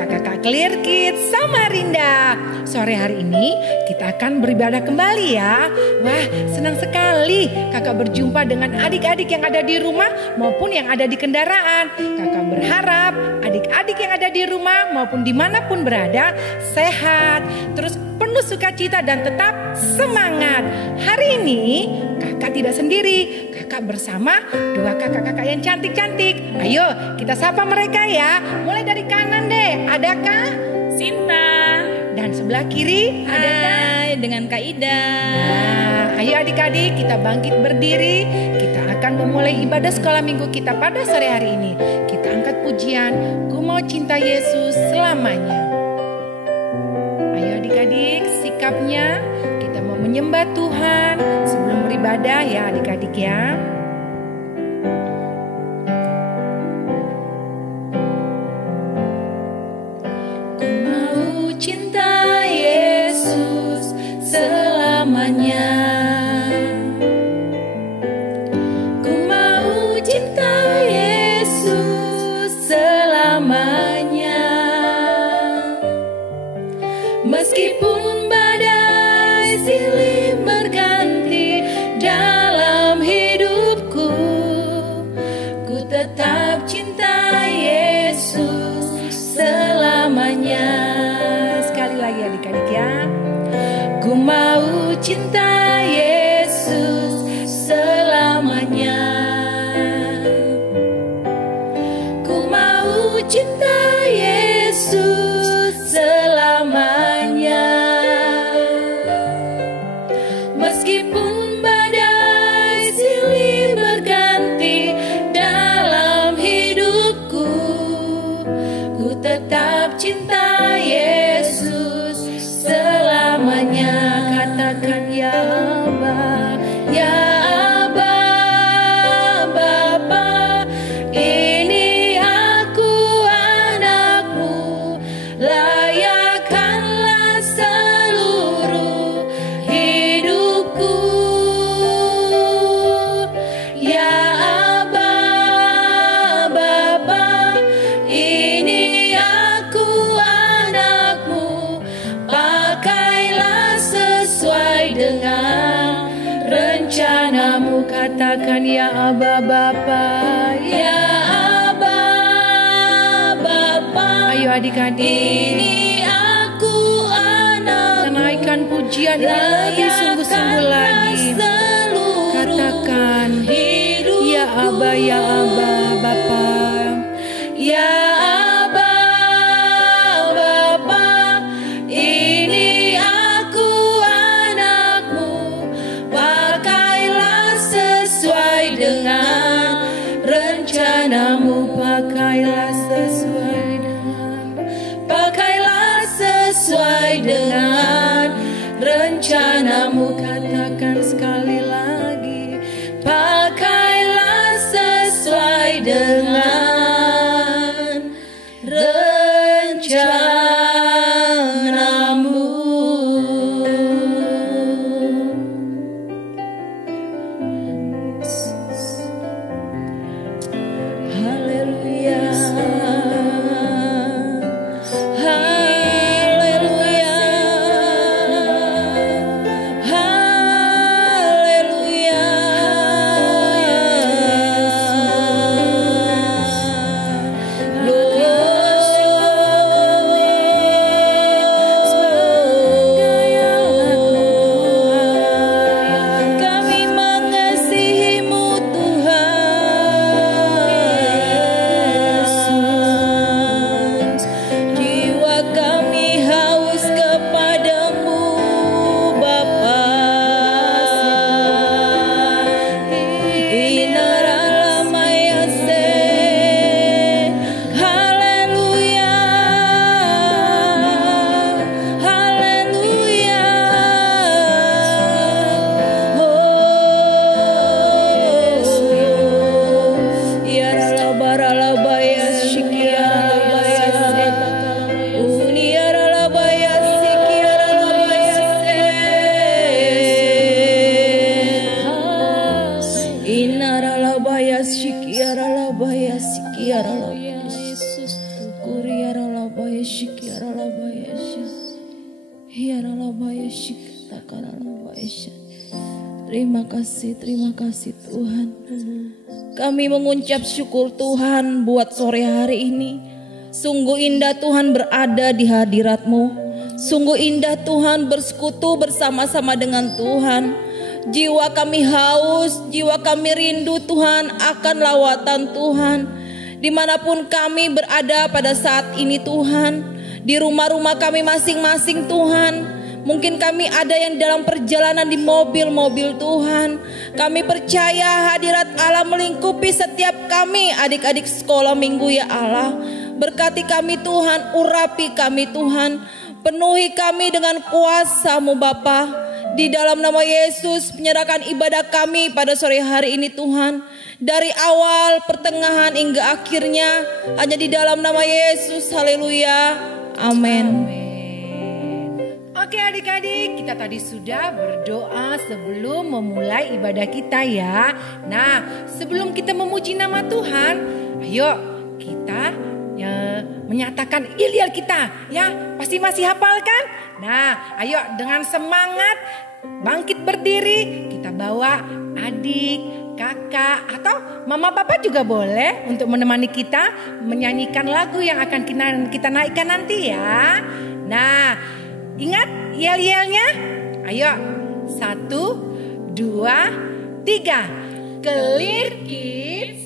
kakak-kakak Clear Kids Samarinda. Sore hari ini kita akan beribadah kembali ya. Wah, senang sekali kakak berjumpa dengan adik-adik yang ada di rumah maupun yang ada di kendaraan. Kakak berharap adik-adik yang ada di rumah maupun dimanapun berada sehat, terus penuh sukacita dan tetap semangat. Hari ini kakak tidak sendiri, kakak bersama dua kakak-kakak yang cantik-cantik. Ayo kita sapa mereka ya. Mulai dari kanan deh, adakah Sinta? Dan sebelah kiri Hai, dengan Kak Ida. Nah, ayo adik-adik kita bangkit berdiri. Kita akan memulai ibadah sekolah minggu kita pada sore hari ini. Kita angkat pujian, Ku Mau Cinta Yesus Selamanya. Ayo adik-adik, sikapnya kita mau menyembah Tuhan sebelum beribadah ya adik-adik ya. Ku mau cinta Yesus selamanya. Ku mau cinta Yesus selamanya. Meskipun badai silih berganti dalam hidupku, ku tetap cinta Yesus selamanya. Sekali lagi adik-adik ya. Ku mau cinta Yesus selamanya. Ku mau cinta Yesus selamanya. Meskipun badai silih berganti dalam hidupku, ku tetap cinta Yesus selamanya. Katakan ya Aba, ya Aba, Bapa, ini aku anakmu, layakkanlah seluruh hidupku. Ya Aba, Bapa, ini aku anakmu, pakailah sesuai dengan rencanamu. Katakan ya Aba Bapa. Ya Aba, Bapa, Ayo adik-adik, ini aku anakmu, naikkan pujian ini lebih sungguh-sungguh lagi. Katakan ya Aba, ya Aba Bapa. Ya Aba, Bapa, ini aku anakmu, pakailah sesuai dengan rencanamu. Pakailah sesuai dengan rencanamu. Katakan sekali lagi, pakailah sesuai dengan rencanamu. Haleluya, haleluya, haleluya. Terima kasih Tuhan. Kami mengucap syukur Tuhan buat sore hari ini. Sungguh indah Tuhan berada di hadirat-Mu. Sungguh indah Tuhan bersekutu bersama-sama dengan Tuhan. Jiwa kami haus, jiwa kami rindu Tuhan akan lawatan Tuhan. Dimanapun kami berada pada saat ini Tuhan, di rumah-rumah kami masing-masing Tuhan. Mungkin kami ada yang dalam perjalanan di mobil-mobil Tuhan. Kami percaya hadirat Allah melingkupi setiap kami adik-adik sekolah minggu ya Allah. Berkati kami Tuhan, urapi kami Tuhan. Penuhi kami dengan kuasa-Mu Bapa. Di dalam nama Yesus menyerahkan ibadah kami pada sore hari ini Tuhan. Dari awal, pertengahan hingga akhirnya hanya di dalam nama Yesus. Haleluya. Amin. Oke adik-adik, kita tadi sudah berdoa sebelum memulai ibadah kita ya. Nah, sebelum kita memuji nama Tuhan, ayo kita menyatakan ilyal kita ya. Pasti masih hafal kan? Nah, ayo dengan semangat bangkit berdiri, kita bawa adik, kakak atau mama papa juga boleh untuk menemani kita menyanyikan lagu yang akan kita naikkan nanti ya. Nah, ingat yel-yelnya? Ayo, 1, 2, 3. Clear Kids,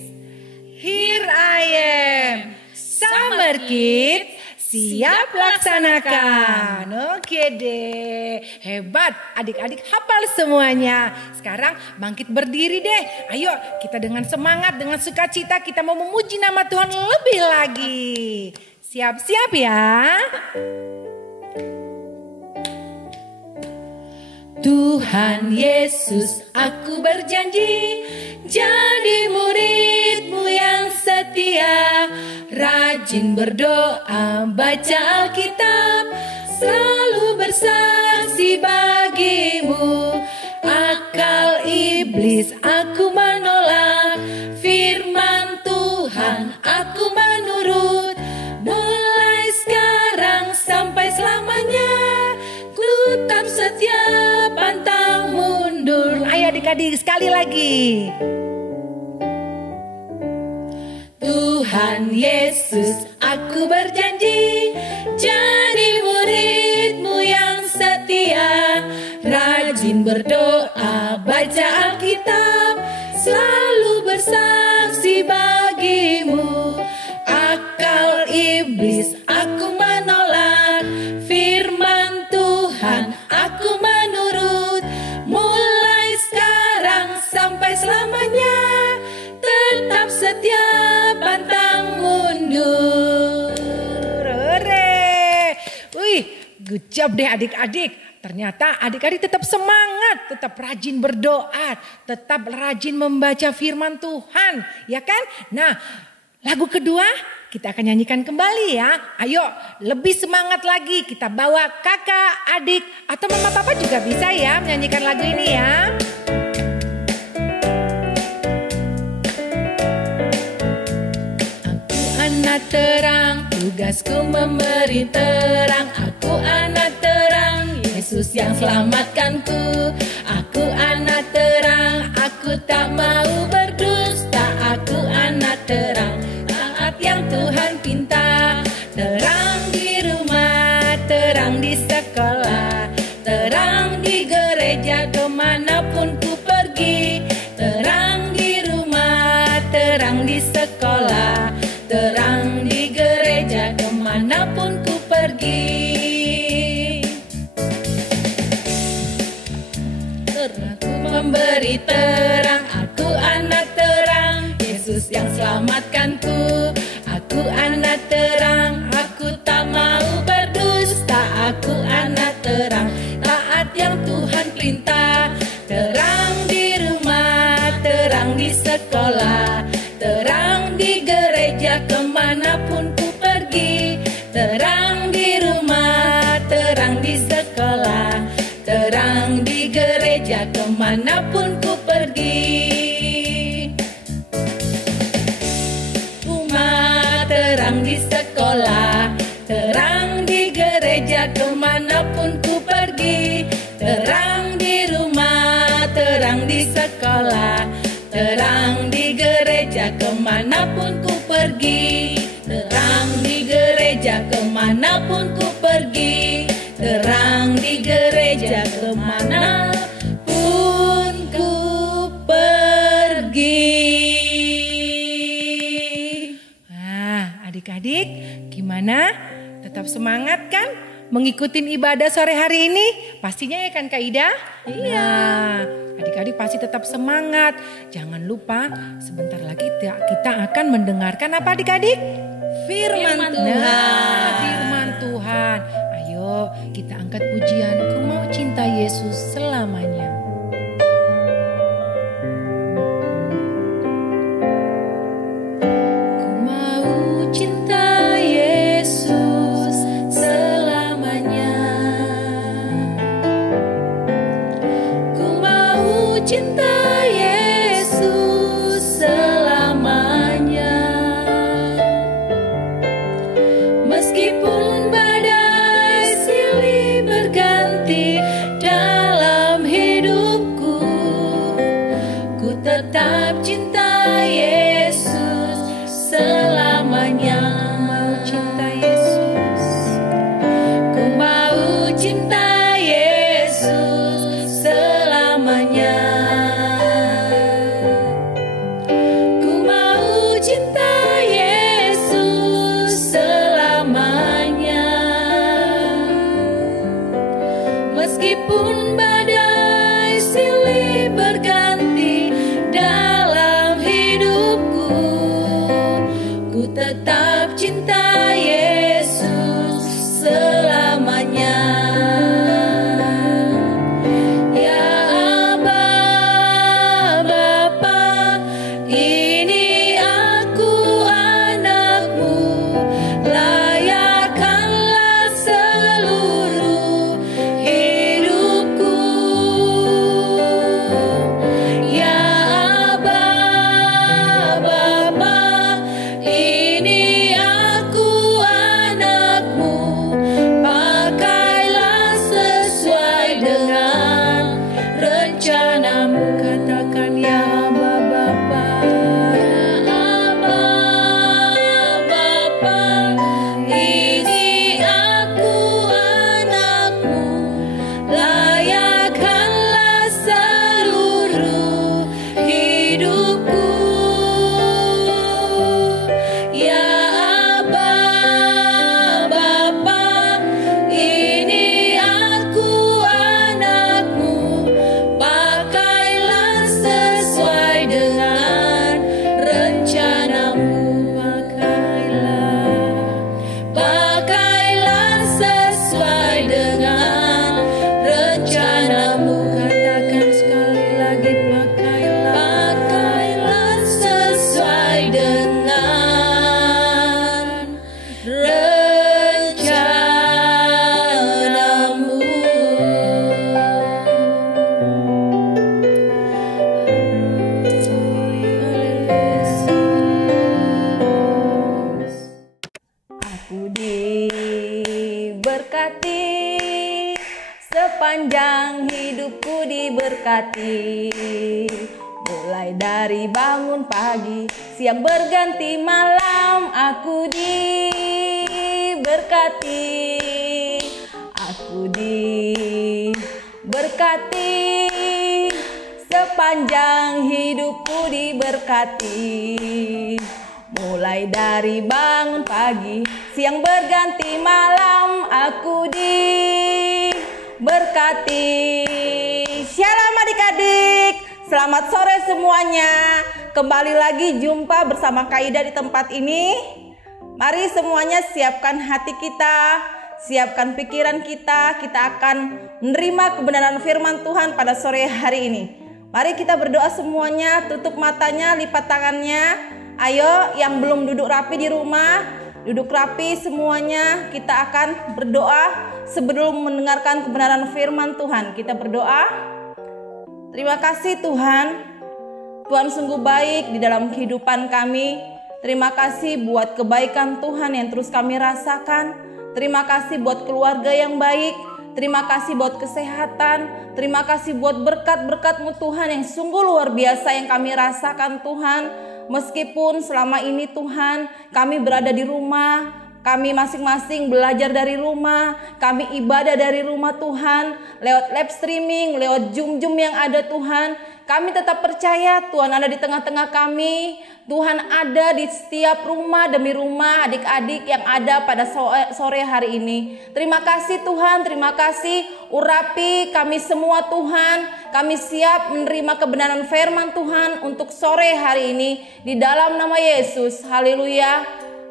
here I am. Summer Kids, siap laksanakan. Oke deh, hebat adik-adik hafal semuanya. Sekarang bangkit berdiri deh. Ayo kita dengan semangat, dengan sukacita kita mau memuji nama Tuhan lebih lagi. Siap-siap ya. Tuhan Yesus, aku berjanji jadi murid-Mu yang setia, rajin berdoa, baca Alkitab, selalu bersaksi bagi-Mu. Akal iblis aku menolak, firman Tuhan aku menurut, mulai sekarang sampai selamanya, tetap setia pantang mundur. Ayo adik-adik sekali lagi. Tuhan Yesus, aku berjanji jadi murid-Mu yang setia, rajin berdoa, baca Alkitab, selalu bersaksi bagi-Mu. Akal iblis aku menolak, firman Tuhan aku menurut, mulai sekarang sampai selamanya, tetap setia pantang mundur. Wih, good job deh adik-adik. Ternyata adik-adik tetap semangat, tetap rajin berdoa, tetap rajin membaca firman Tuhan, ya kan? Nah, lagu kedua kita akan nyanyikan kembali ya. Ayo lebih semangat lagi, kita bawa kakak, adik, atau mama papa juga bisa ya menyanyikan lagu ini ya. Aku anak terang, tugasku memberi terang. Aku anak terang, Yesus yang selamatkanku. Aku anak terang, aku tak mau berdusta. Aku anak terang, taat yang Tuhan pinta. Terang di rumah, terang di sekolah, terang di gereja kemanapun ku pergi. Terang di rumah, terang di sekolah, terang di gereja kemanapun ku pergi. Aku memberi terang, aku anak terang, Yesus yang selamatkanku. Aku anak terang, aku tak mau berdusta. Aku anak terang, taat yang Tuhan perintah. Terang di rumah, terang di sekolah, terang di gereja kemanapun ku pergi. Terang di rumah, terang di sekolah, terang di gereja kemanapun ku pergi. Rumah terang di sekolah, terang kemanapun ku pergi. Terang di gereja kemanapun ku pergi. Terang di gereja kemanapun ku pergi. Nah, adik-adik, gimana? Tetap semangat kan? Mengikuti ibadah sore hari ini? Pastinya ya kan Kak Ida? Iya. Nah, adik-adik pasti tetap semangat. Jangan lupa sebentar lagi kita akan mendengarkan apa adik-adik? Firman Tuhan. Nah, firman Tuhan. Ayo kita angkat pujian, Ku mau cinta Yesus selamanya. Ku mau cinta Yesus selamanya. Ku mau cinta Yesus selamanya. Meskipun badai silih berganti dalam hidupku, ku tetap cinta Yesus selamanya. Cinta Yesus. Ku mau cinta Yesus selamanya. Ku mau cinta Yesus selamanya. Meskipun badai silih berganti dalam hidupku, ku tetap cinta Yesus selamanya. Ya Aba, Bapa, ini aku anakmu, layakkanlah seluruh hidupku. Ya Aba, Bapa, ini aku anakmu, pakailah sesuai dengan rencanamu. Katakan ya Aba, Bapa. Ya Aba, Bapa, ini aku anakmu, layakkanlah seluruh hidupku. Ya Aba, Bapa, ini aku anakmu, pakailah sesuai dengan rencanamu. Pakailah sesuai dengan rencanamu. Katakan sekali lagi, pakailah sesuai dengan rencanamu. Aku diberkati, sepanjang hidupku diberkati. Mulai dari bangun pagi, siang berganti malam, aku diberkati. Aku diberkati, sepanjang hidupku diberkati. Mulai dari bangun pagi, siang berganti malam, aku diberkati. Shalom adik-adik, selamat sore semuanya. Kembali lagi jumpa bersama Kak Ida di tempat ini. Mari semuanya siapkan hati kita, siapkan pikiran kita. Kita akan menerima kebenaran firman Tuhan pada sore hari ini. Mari kita berdoa semuanya, tutup matanya, lipat tangannya. Ayo yang belum duduk rapi di rumah, duduk rapi semuanya. Kita akan berdoa sebelum mendengarkan kebenaran firman Tuhan. Kita berdoa. Terima kasih Tuhan. Tuhan sungguh baik di dalam kehidupan kami. Terima kasih buat kebaikan Tuhan yang terus kami rasakan. Terima kasih buat keluarga yang baik. Terima kasih buat kesehatan. Terima kasih buat berkat-berkat-Mu Tuhan yang sungguh luar biasa yang kami rasakan Tuhan. Meskipun selama ini Tuhan kami berada di rumah, kami masing-masing belajar dari rumah, kami ibadah dari rumah Tuhan, lewat live streaming, lewat Zoom yang ada Tuhan. Kami tetap percaya Tuhan ada di tengah-tengah kami. Tuhan ada di setiap rumah demi rumah adik-adik yang ada pada sore hari ini. Terima kasih Tuhan, terima kasih. Urapi kami semua Tuhan. Kami siap menerima kebenaran firman Tuhan untuk sore hari ini. Di dalam nama Yesus, haleluya,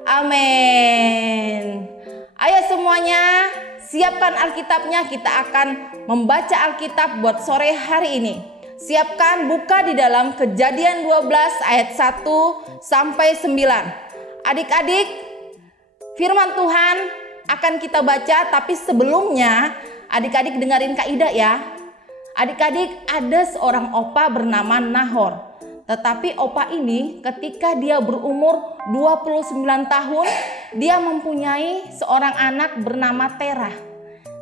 amin. Ayo semuanya, siapkan Alkitabnya, kita akan membaca Alkitab buat sore hari ini. Siapkan, buka di dalam Kejadian 12 ayat 1 sampai 9. Adik-adik, firman Tuhan akan kita baca, tapi sebelumnya adik-adik dengerin Kak Ida ya. Adik-adik, ada seorang opa bernama Nahor. Tetapi opa ini ketika dia berumur 29 tahun, dia mempunyai seorang anak bernama Terah.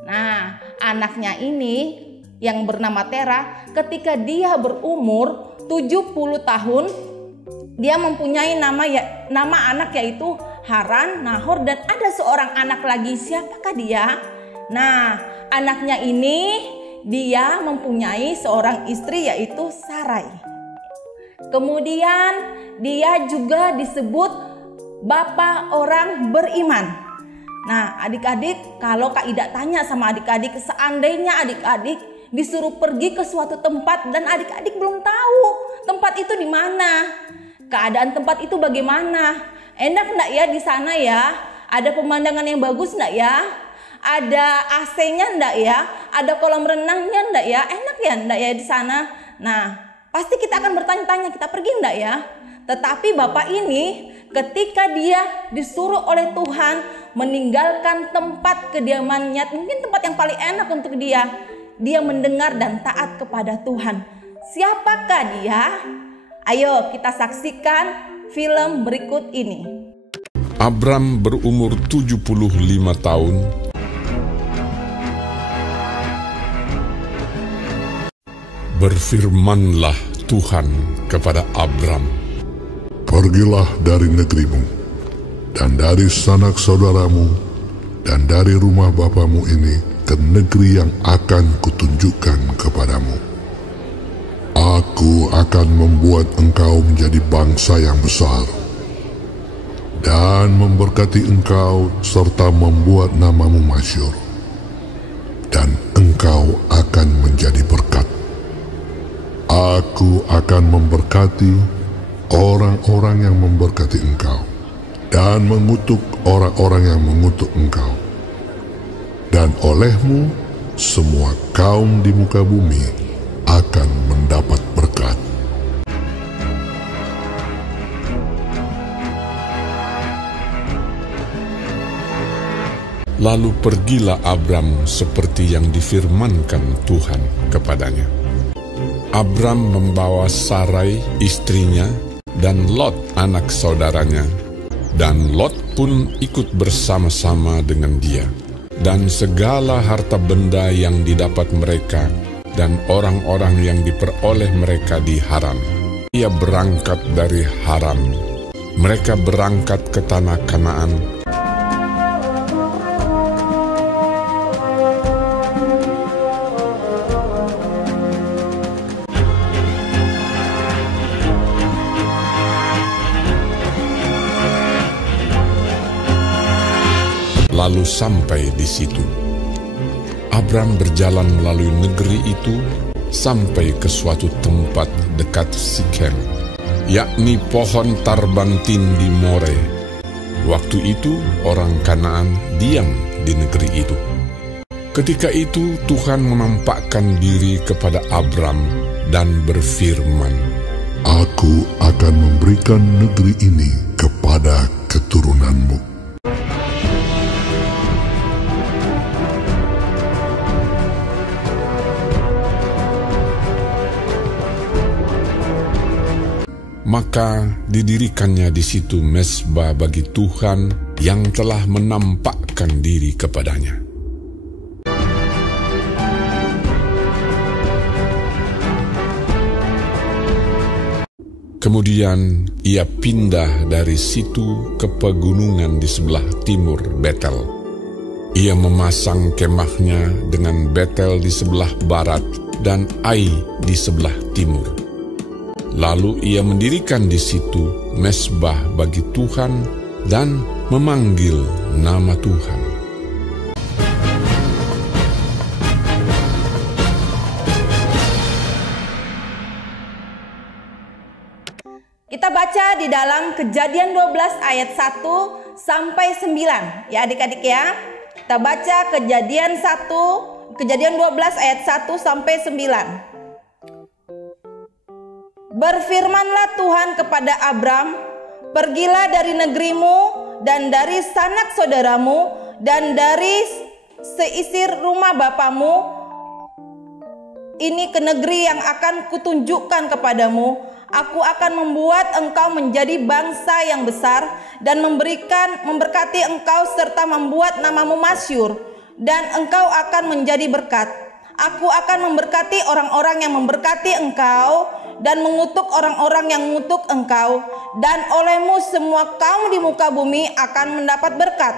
Nah, anaknya ini yang bernama Terah, ketika dia berumur 70 tahun, dia mempunyai nama anak yaitu Haran, Nahor, dan ada seorang anak lagi. Siapakah dia? Nah, anaknya ini dia mempunyai seorang istri yaitu Sarai. Kemudian dia juga disebut Bapa orang beriman. Nah, adik-adik, kalau Kak Ida tanya sama adik-adik, seandainya adik-adik disuruh pergi ke suatu tempat dan adik-adik belum tahu tempat itu di mana, keadaan tempat itu bagaimana, enak enggak ya di sana ya? Ada pemandangan yang bagus enggak ya? Ada AC-nya enggak ya? Ada kolam renangnya enggak ya? Enak ya enggak ya di sana? Nah, pasti kita akan bertanya-tanya, kita pergi enggak ya? Tetapi bapak ini ketika dia disuruh oleh Tuhan meninggalkan tempat kediamannya, mungkin tempat yang paling enak untuk dia mendengar dan taat kepada Tuhan. Siapakah dia? Ayo kita saksikan film berikut ini. Abram berumur 75 tahun. Berfirmanlah Tuhan kepada Abram, "Pergilah dari negerimu, dan dari sanak saudaramu, dan dari rumah bapamu ini, ke negeri yang akan kutunjukkan kepadamu. Aku akan membuat engkau menjadi bangsa yang besar, dan memberkati engkau serta membuat namamu masyhur, dan engkau akan menjadi berkat. Aku akan memberkati orang-orang yang memberkati engkau, dan mengutuk orang-orang yang mengutuk engkau. Dan olehmu semua kaum di muka bumi akan mendapat berkat." Lalu pergilah Abram seperti yang difirmankan Tuhan kepadanya. Abram membawa Sarai istrinya dan Lot anak saudaranya, dan Lot pun ikut bersama-sama dengan dia. Dan segala harta benda yang didapat mereka dan orang-orang yang diperoleh mereka di Haran. Ia berangkat dari Haran. Mereka berangkat ke tanah Kanaan. Lalu sampai di situ, Abram berjalan melalui negeri itu sampai ke suatu tempat dekat Sikem, yakni pohon tarbantin di More. Waktu itu orang Kanaan diam di negeri itu. Ketika itu Tuhan menampakkan diri kepada Abram dan berfirman, "Aku akan memberikan negeri ini kepada keturunanmu." Maka didirikannya di situ mezbah bagi Tuhan yang telah menampakkan diri kepadanya. Kemudian ia pindah dari situ ke pegunungan di sebelah timur Betel. Ia memasang kemahnya dengan Betel di sebelah barat dan Ai di sebelah timur. Lalu ia mendirikan di situ mezbah bagi Tuhan dan memanggil nama Tuhan. Kita baca di dalam Kejadian 12 ayat 1 sampai 9. Ya adik-adik ya. Kita baca Kejadian 12 ayat 1 sampai 9. Berfirmanlah Tuhan kepada Abram, pergilah dari negerimu dan dari sanak saudaramu dan dari seisir rumah bapamu ini ke negeri yang akan kutunjukkan kepadamu. Aku akan membuat engkau menjadi bangsa yang besar dan memberkati engkau serta membuat namamu masyhur, dan engkau akan menjadi berkat. Aku akan memberkati orang-orang yang memberkati engkau dan mengutuk orang-orang yang mengutuk engkau, dan olehmu semua kaum di muka bumi akan mendapat berkat.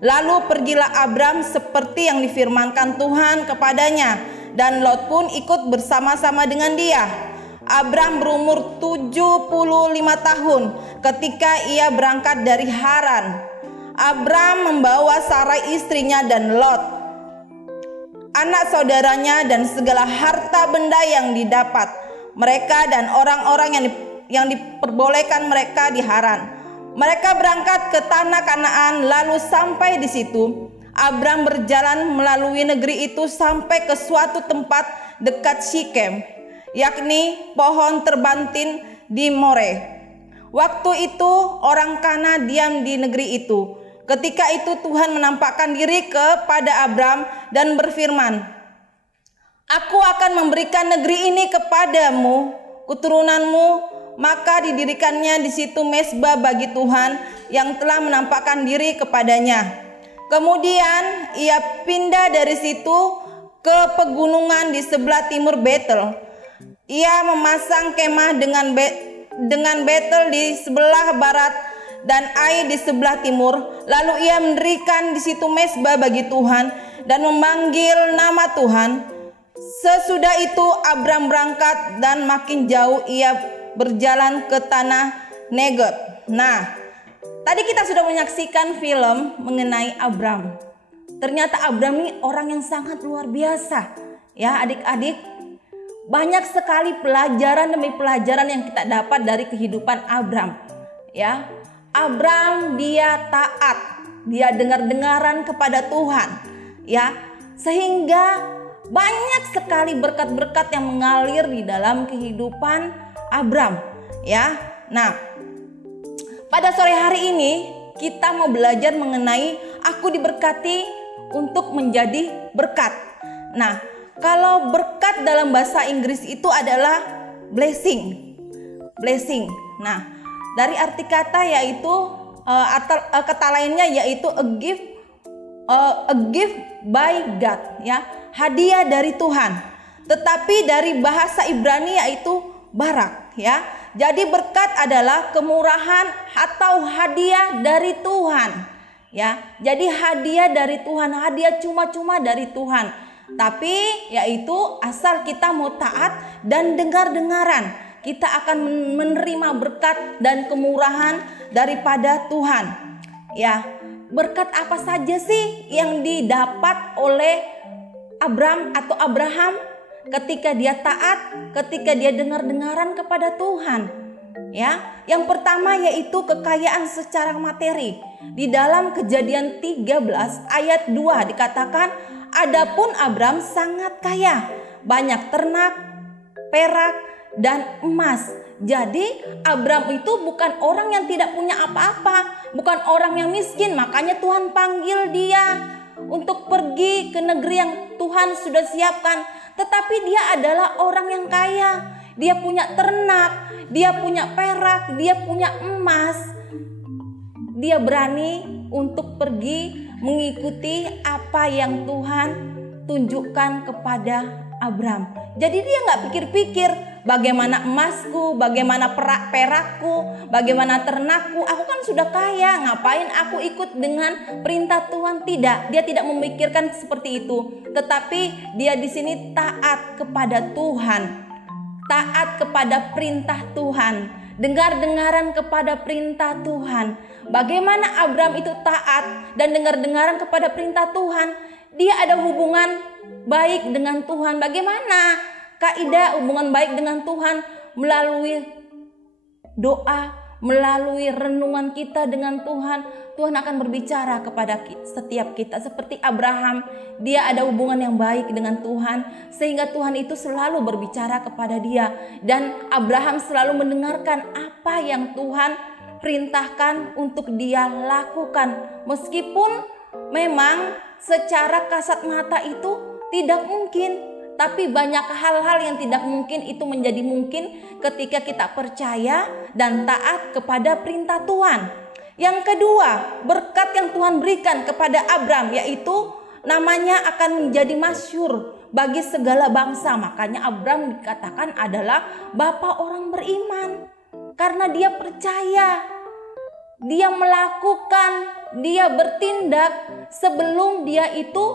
Lalu pergilah Abram seperti yang difirmankan Tuhan kepadanya, dan Lot pun ikut bersama-sama dengan dia. Abram berumur 75 tahun ketika ia berangkat dari Haran. Abram membawa Sarai istrinya dan Lot, anak saudaranya, dan segala harta benda yang didapat mereka dan orang-orang yang diperbolehkan mereka di Haran. Mereka berangkat ke tanah Kanaan. Lalu sampai di situ, Abram berjalan melalui negeri itu sampai ke suatu tempat dekat Sikem, yakni pohon terbantin di More. Waktu itu orang Kana diam di negeri itu. Ketika itu Tuhan menampakkan diri kepada Abram dan berfirman, Aku akan memberikan negeri ini kepadamu, keturunanmu. Maka didirikannya di situ mezbah bagi Tuhan yang telah menampakkan diri kepadanya. Kemudian ia pindah dari situ ke pegunungan di sebelah timur Betel. Ia memasang kemah dengan Betel di sebelah barat dan Ai di sebelah timur. Lalu ia mendirikan di situ mezbah bagi Tuhan dan memanggil nama Tuhan. Sesudah itu Abram berangkat dan makin jauh ia berjalan ke tanah Negeb. Nah, tadi kita sudah menyaksikan film mengenai Abram. Ternyata Abram ini orang yang sangat luar biasa. Ya adik-adik, banyak sekali pelajaran demi pelajaran yang kita dapat dari kehidupan Abram. Ya, Abram dia taat, dia dengar-dengaran kepada Tuhan. Ya, sehingga banyak sekali berkat-berkat yang mengalir di dalam kehidupan Abram. Ya, nah, pada sore hari ini kita mau belajar mengenai aku diberkati untuk menjadi berkat. Nah, kalau berkat dalam bahasa Inggris itu adalah blessing. Blessing. Nah, dari arti kata yaitu kata lainnya yaitu a gift by God, ya, hadiah dari Tuhan. Tetapi dari bahasa Ibrani yaitu barak, ya. Jadi berkat adalah kemurahan atau hadiah dari Tuhan, ya. Jadi hadiah dari Tuhan, hadiah cuma-cuma dari Tuhan. Tapi yaitu asal kita mau taat dan dengar-dengaran, kita akan menerima berkat dan kemurahan daripada Tuhan. Ya, berkat apa saja sih yang didapat oleh Abram atau Abraham ketika dia taat, ketika dia dengar-dengaran kepada Tuhan? Ya, yang pertama yaitu kekayaan secara materi. Di dalam Kejadian 13 ayat 2 dikatakan, Adapun Abram sangat kaya, banyak ternak, perak, dan emas. Jadi Abram itu bukan orang yang tidak punya apa-apa, bukan orang yang miskin. Makanya Tuhan panggil dia untuk pergi ke negeri yang Tuhan sudah siapkan. Tetapi dia adalah orang yang kaya. Dia punya ternak, dia punya perak, dia punya emas. Dia berani untuk pergi mengikuti apa yang Tuhan tunjukkan kepada Abram. Jadi dia nggak pikir-pikir bagaimana emasku, bagaimana perakku, bagaimana ternakku. Aku kan sudah kaya, ngapain aku ikut dengan perintah Tuhan? Tidak, dia tidak memikirkan seperti itu. Tetapi dia di sini taat kepada Tuhan, taat kepada perintah Tuhan, dengar-dengaran kepada perintah Tuhan. Bagaimana Abram itu taat dan dengar-dengaran kepada perintah Tuhan? Dia ada hubungan baik dengan Tuhan. Bagaimana kaidah hubungan baik dengan Tuhan? Melalui doa, melalui renungan kita dengan Tuhan. Tuhan akan berbicara kepada setiap kita. Seperti Abraham, dia ada hubungan yang baik dengan Tuhan, sehingga Tuhan itu selalu berbicara kepada dia. Dan Abraham selalu mendengarkan apa yang Tuhan perintahkan untuk dia lakukan. Meskipun memang secara kasat mata itu tidak mungkin, tapi banyak hal-hal yang tidak mungkin itu menjadi mungkin ketika kita percaya dan taat kepada perintah Tuhan. Yang kedua, berkat yang Tuhan berikan kepada Abram, yaitu namanya akan menjadi masyhur bagi segala bangsa. Makanya Abram dikatakan adalah bapa orang beriman, karena dia percaya, dia melakukan, dia bertindak sebelum dia itu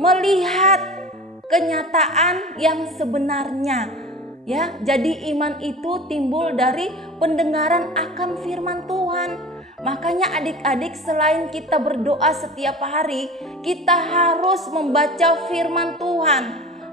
melihat kenyataan yang sebenarnya. Ya, jadi iman itu timbul dari pendengaran akan firman Tuhan. Makanya adik-adik, selain kita berdoa setiap hari, kita harus membaca firman Tuhan.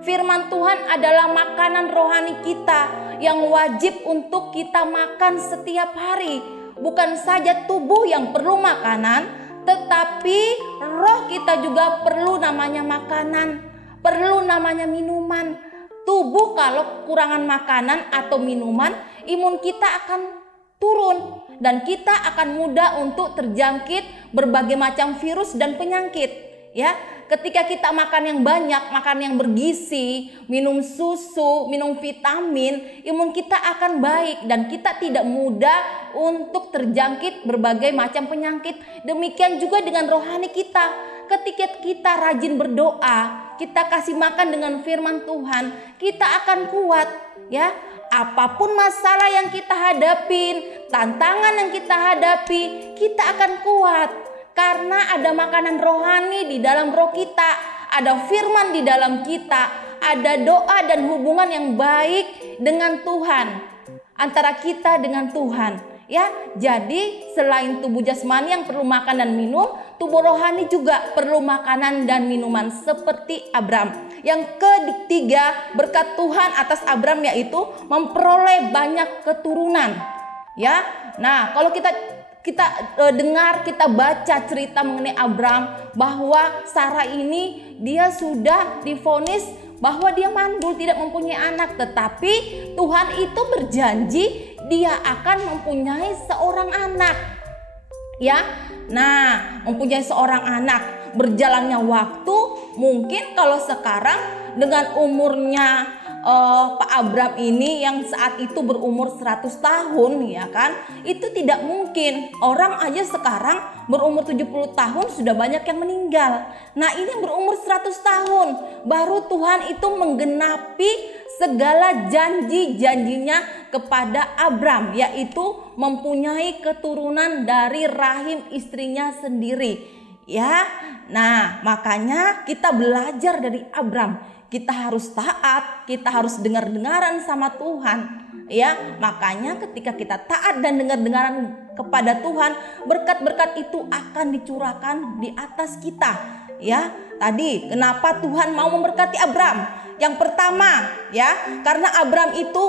Firman Tuhan adalah makanan rohani kita yang wajib untuk kita makan setiap hari. Bukan saja tubuh yang perlu makanan, tetapi roh kita juga perlu namanya makanan, perlu namanya minuman. Tubuh kalau kekurangan makanan atau minuman, imun kita akan turun dan kita akan mudah untuk terjangkit berbagai macam virus dan penyakit. Ya, ketika kita makan yang banyak, makan yang bergizi, minum susu, minum vitamin, imun kita akan baik dan kita tidak mudah untuk terjangkit berbagai macam penyakit. Demikian juga dengan rohani kita. Ketika kita rajin berdoa, kita kasih makan dengan firman Tuhan, kita akan kuat, ya. Apapun masalah yang kita hadapin, tantangan yang kita hadapi, kita akan kuat. Karena ada makanan rohani di dalam roh kita, ada firman di dalam kita, ada doa dan hubungan yang baik dengan Tuhan, antara kita dengan Tuhan. Ya, jadi selain tubuh jasmani yang perlu makan dan minum, tubuh rohani juga perlu makanan dan minuman seperti Abram. Yang ketiga, berkat Tuhan atas Abram yaitu memperoleh banyak keturunan. Ya, nah kalau kita dengar, kita baca cerita mengenai Abram, bahwa Sarah ini dia sudah divonis bahwa dia mandul, tidak mempunyai anak, tetapi Tuhan itu berjanji dia akan mempunyai seorang anak. Ya, nah mempunyai seorang anak. Berjalannya waktu, mungkin kalau sekarang dengan umurnya Pak Abram ini yang saat itu berumur 100 tahun, ya kan, itu tidak mungkin. Orang aja sekarang berumur 70 tahun sudah banyak yang meninggal. Nah ini berumur 100 tahun baru Tuhan itu menggenapi segala janji-janjinya kepada Abram, yaitu mempunyai keturunan dari rahim istrinya sendiri. Ya, nah makanya kita belajar dari Abram. Kita harus taat, kita harus dengar-dengaran sama Tuhan. Ya, makanya ketika kita taat dan dengar-dengaran kepada Tuhan, berkat-berkat itu akan dicurahkan di atas kita. Ya, tadi kenapa Tuhan mau memberkati Abram? Yang pertama, ya, karena Abram itu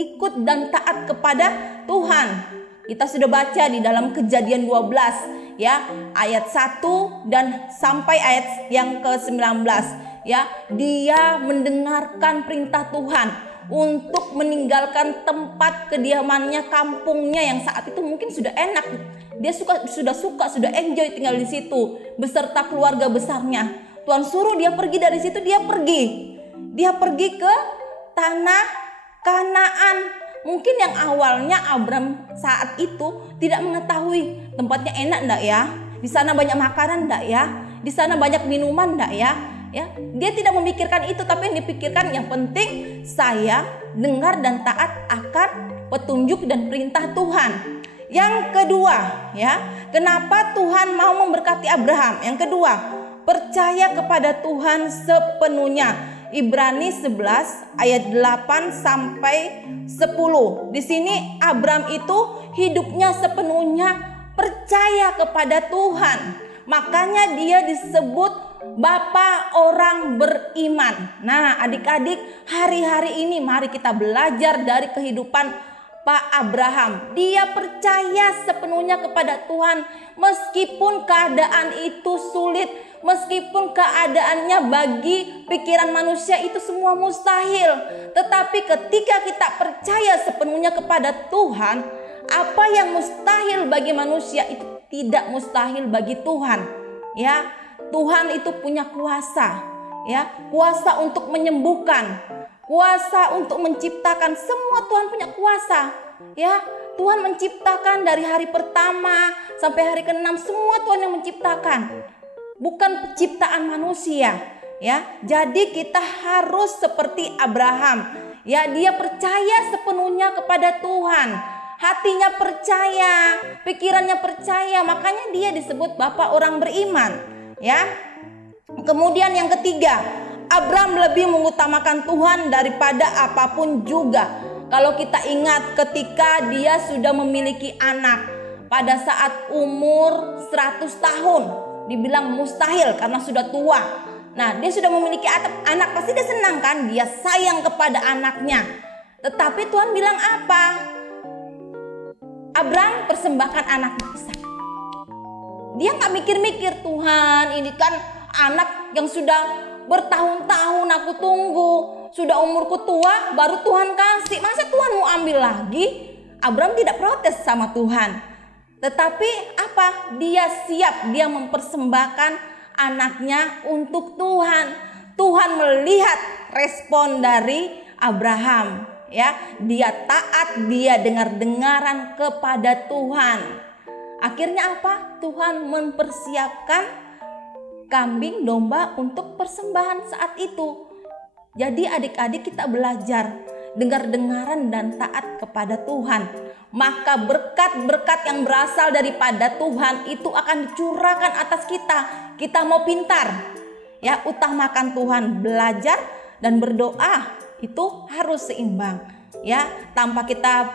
ikut dan taat kepada Tuhan. Kita sudah baca di dalam Kejadian 12, ya, ayat 1 dan sampai ayat yang ke-19. Ya, dia mendengarkan perintah Tuhan untuk meninggalkan tempat kediamannya, kampungnya yang saat itu mungkin sudah enak. Dia sudah enjoy tinggal di situ beserta keluarga besarnya. Tuhan suruh dia pergi dari situ, dia pergi. Dia pergi ke tanah Kanaan. Mungkin yang awalnya Abram saat itu tidak mengetahui tempatnya enak enggak ya? Di sana banyak makanan enggak ya? Di sana banyak minuman enggak ya? ya. Dia tidak memikirkan itu, tapi yang dipikirkan yang penting saya dengar dan taat akan petunjuk dan perintah Tuhan. Yang kedua, ya, kenapa Tuhan mau memberkati Abraham? Yang kedua, percaya kepada Tuhan sepenuhnya. Ibrani 11 ayat 8 sampai 10. Di sini Abraham itu hidupnya sepenuhnya percaya kepada Tuhan. Makanya dia disebut Bapa orang beriman. Nah, adik-adik, hari-hari ini mari kita belajar dari kehidupan Pak Abraham. Dia percaya sepenuhnya kepada Tuhan meskipun keadaan itu sulit, meskipun keadaannya bagi pikiran manusia itu semua mustahil. Tetapi ketika kita percaya sepenuhnya kepada Tuhan, apa yang mustahil bagi manusia itu tidak mustahil bagi Tuhan. Ya, Tuhan itu punya kuasa, ya, kuasa untuk menyembuhkan, kuasa untuk menciptakan, semua Tuhan punya kuasa, ya. Tuhan menciptakan dari hari pertama sampai hari ke-6, semua Tuhan yang menciptakan, bukan penciptaan manusia, ya. Jadi kita harus seperti Abraham, ya, dia percaya sepenuhnya kepada Tuhan, hatinya percaya, pikirannya percaya, makanya dia disebut Bapa orang beriman, ya. Kemudian yang ketiga, Abraham lebih mengutamakan Tuhan daripada apapun juga. Kalau kita ingat ketika dia sudah memiliki anak pada saat umur 100 tahun, dibilang mustahil karena sudah tua. Nah, dia sudah memiliki anak, pasti dia senang kan? Dia sayang kepada anaknya. Tetapi Tuhan bilang apa? Abraham persembahkan anaknya Ishak. Dia gak mikir-mikir, Tuhan ini kan anak yang sudah bertahun-tahun aku tunggu, sudah umurku tua baru Tuhan kasih, masa Tuhan mau ambil lagi? Abraham tidak protes sama Tuhan, tetapi apa? Dia siap, dia mempersembahkan anaknya untuk Tuhan. Tuhan melihat respon dari Abraham, ya, dia taat, dia dengar-dengaran kepada Tuhan. Akhirnya apa? Tuhan mempersiapkan kambing domba untuk persembahan saat itu. Jadi adik-adik kita belajar dengar-dengaran dan taat kepada Tuhan. Maka berkat-berkat yang berasal daripada Tuhan itu akan dicurahkan atas kita. Kita mau pintar, ya, utamakan Tuhan, belajar dan berdoa itu harus seimbang. Ya, tanpa kita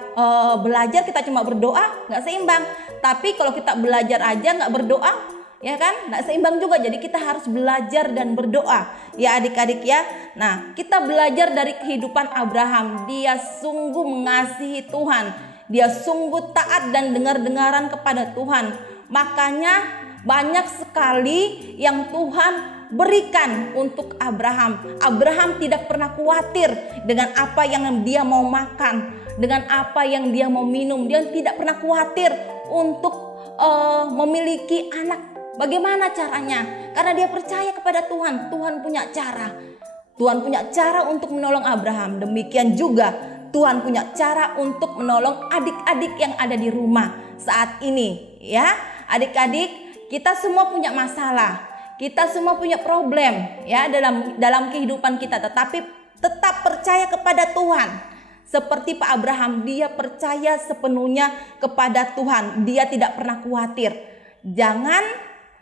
belajar kita cuma berdoa nggak seimbang. Tapi kalau kita belajar aja nggak berdoa, ya kan, nggak seimbang juga. Jadi kita harus belajar dan berdoa, ya adik-adik ya. Nah, kita belajar dari kehidupan Abraham. Dia sungguh mengasihi Tuhan, dia sungguh taat dan dengar-dengaran kepada Tuhan. Makanya banyak sekali yang Tuhan berikan untuk Abraham. Abraham tidak pernah khawatir dengan apa yang dia mau makan, dengan apa yang dia mau minum. Dia tidak pernah khawatir untuk memiliki anak. Bagaimana caranya? Karena dia percaya kepada Tuhan. Tuhan punya cara. Tuhan punya cara untuk menolong Abraham. Demikian juga Tuhan punya cara untuk menolong adik-adik yang ada di rumah saat ini. Ya, adik-adik, kita semua punya masalah. Kita semua punya problem, ya, dalam kehidupan kita. Tetapi tetap percaya kepada Tuhan. Seperti Pak Abraham, dia percaya sepenuhnya kepada Tuhan. Dia tidak pernah khawatir. Jangan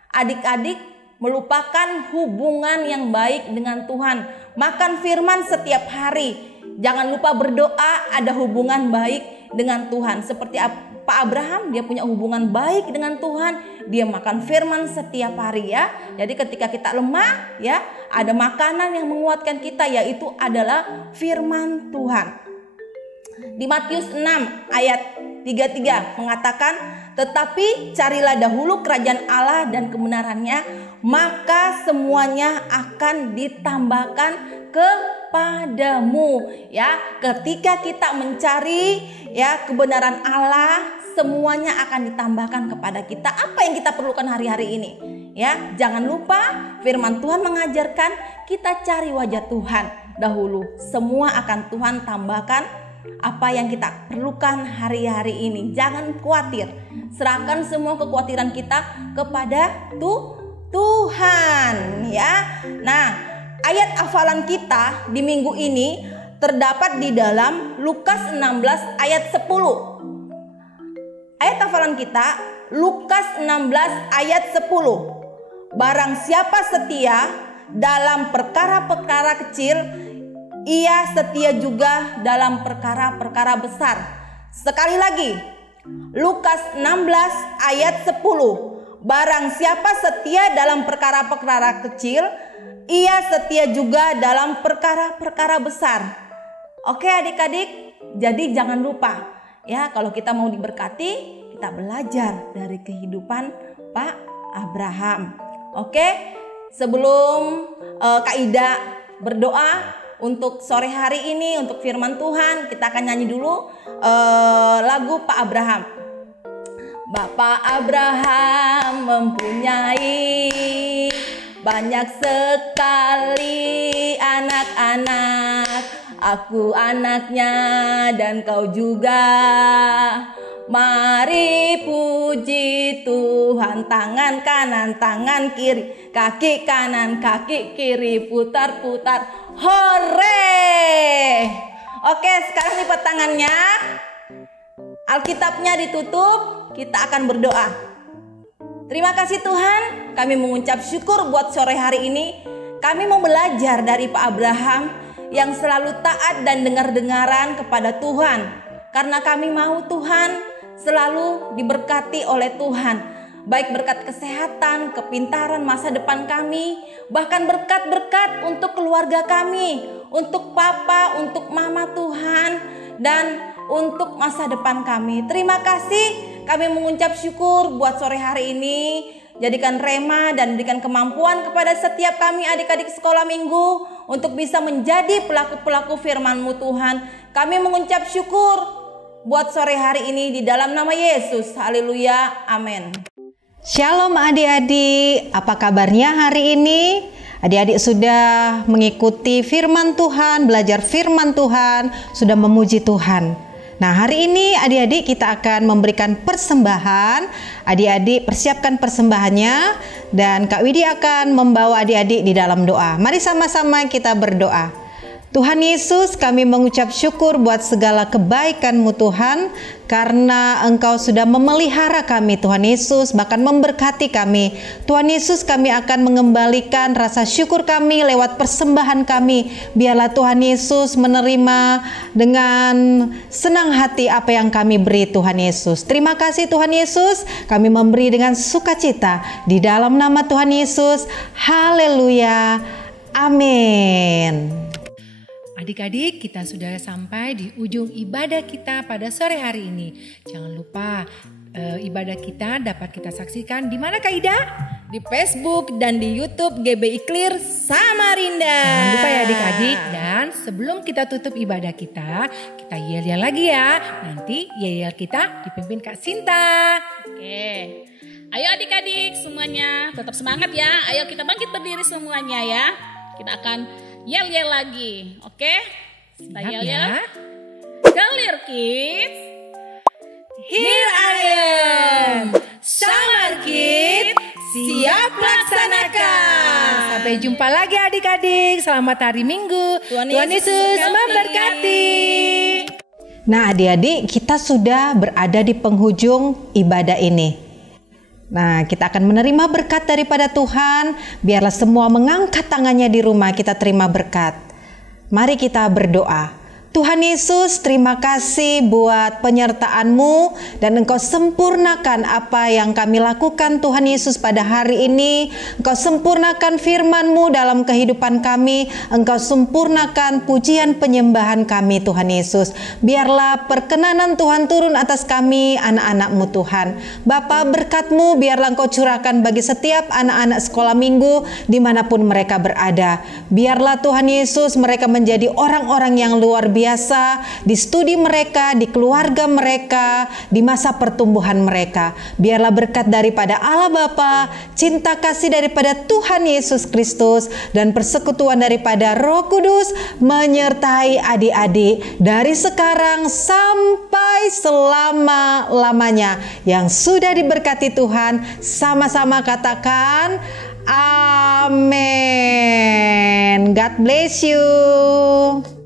adik-adik melupakan hubungan yang baik dengan Tuhan. Makan firman setiap hari. Jangan lupa berdoa, ada hubungan baik dengan Tuhan. Seperti Pak Abraham, dia punya hubungan baik dengan Tuhan. Dia makan firman setiap hari, ya. Jadi ketika kita lemah, ya, ada makanan yang menguatkan kita, yaitu adalah firman Tuhan. Di Matius 6 ayat 33 mengatakan, tetapi carilah dahulu kerajaan Allah dan kebenarannya, maka semuanya akan ditambahkan kepadamu. Ya, ketika kita mencari, ya, kebenaran Allah, semuanya akan ditambahkan kepada kita. Apa yang kita perlukan hari-hari ini? Ya, jangan lupa firman Tuhan mengajarkan kita cari wajah Tuhan dahulu. Semua akan Tuhan tambahkan apa yang kita perlukan hari-hari ini. Jangan khawatir. Serahkan semua kekhawatiran kita kepada Tuhan, ya. Nah, ayat hafalan kita di minggu ini terdapat di dalam Lukas 16 ayat 10. Ayat hafalan kita Lukas 16 ayat 10. Barang siapa setia dalam perkara-perkara kecil, ia setia juga dalam perkara-perkara besar. Sekali lagi, Lukas 16 ayat 10. Barang siapa setia dalam perkara-perkara kecil, ia setia juga dalam perkara-perkara besar. Oke adik-adik, jadi jangan lupa ya, kalau kita mau diberkati, kita belajar dari kehidupan Pak Abraham. Oke, sebelum Kak Ida berdoa untuk sore hari ini, untuk firman Tuhan, kita akan nyanyi dulu lagu Pak Abraham. Bapak Abraham mempunyai banyak sekali anak-anak. Aku anaknya dan kau juga. Mari puji Tuhan, tangan kanan, tangan kiri, kaki kanan, kaki kiri, putar-putar. Hore! Oke, sekarang lipat tangannya. Alkitabnya ditutup, kita akan berdoa. Terima kasih Tuhan, kami mengucap syukur buat sore hari ini. Kami mau belajar dari Pak Abraham yang selalu taat dan dengar-dengaran kepada Tuhan. Karena kami mau Tuhan selalu diberkati oleh Tuhan. Baik berkat kesehatan, kepintaran masa depan kami, bahkan berkat-berkat untuk keluarga kami, untuk papa, untuk mama Tuhan, dan untuk masa depan kami. Terima kasih, kami mengucap syukur buat sore hari ini. Jadikan rema dan berikan kemampuan kepada setiap kami adik-adik sekolah minggu untuk bisa menjadi pelaku-pelaku firman-Mu Tuhan. Kami mengucap syukur buat sore hari ini di dalam nama Yesus. Haleluya, amin. Shalom adik-adik, apa kabarnya hari ini? Adik-adik sudah mengikuti firman Tuhan, belajar firman Tuhan, sudah memuji Tuhan. Nah, hari ini adik-adik kita akan memberikan persembahan. Adik-adik persiapkan persembahannya dan Kak Widi akan membawa adik-adik di dalam doa. Mari sama-sama kita berdoa. Tuhan Yesus, kami mengucap syukur buat segala kebaikan-Mu Tuhan, karena Engkau sudah memelihara kami Tuhan Yesus, bahkan memberkati kami. Tuhan Yesus, kami akan mengembalikan rasa syukur kami lewat persembahan kami. Biarlah Tuhan Yesus menerima dengan senang hati apa yang kami beri Tuhan Yesus. Terima kasih Tuhan Yesus, kami memberi dengan sukacita di dalam nama Tuhan Yesus. Haleluya, amin. Adik-adik, kita sudah sampai di ujung ibadah kita pada sore hari ini. Jangan lupa ibadah kita dapat kita saksikan di mana Kak Ida? Di Facebook dan di YouTube GBI Clear Samarinda. Jangan lupa ya adik-adik, dan sebelum kita tutup ibadah kita yel-yel lagi ya. Nanti yel-yel kita dipimpin Kak Sinta. Oke. Ayo adik-adik semuanya tetap semangat ya. Ayo kita bangkit berdiri semuanya ya. Kita akan yel-yel lagi, oke? Kita yel-yel ya. Clear Kids, Here I am. Samar Kids, siap laksanakan. Sampai jumpa lagi adik-adik. Selamat hari Minggu. Tuhan Yesus memberkati. Nah adik-adik, kita sudah berada di penghujung ibadah ini. Nah, kita akan menerima berkat daripada Tuhan. Biarlah semua mengangkat tangannya di rumah, kita terima berkat. Mari kita berdoa. Tuhan Yesus, terima kasih buat penyertaan-Mu dan Engkau sempurnakan apa yang kami lakukan Tuhan Yesus pada hari ini. Engkau sempurnakan firman-Mu dalam kehidupan kami. Engkau sempurnakan pujian penyembahan kami Tuhan Yesus. Biarlah perkenanan Tuhan turun atas kami anak-anak-Mu Tuhan. Bapa, berkat-Mu biarlah Engkau curahkan bagi setiap anak-anak sekolah minggu dimanapun mereka berada. Biarlah Tuhan Yesus mereka menjadi orang-orang yang luar biasa di studi mereka, di keluarga mereka, di masa pertumbuhan mereka. Biarlah berkat daripada Allah Bapa, cinta kasih daripada Tuhan Yesus Kristus, dan persekutuan daripada Roh Kudus menyertai adik-adik dari sekarang sampai selama-lamanya. Yang sudah diberkati Tuhan, sama-sama katakan amin. God bless you.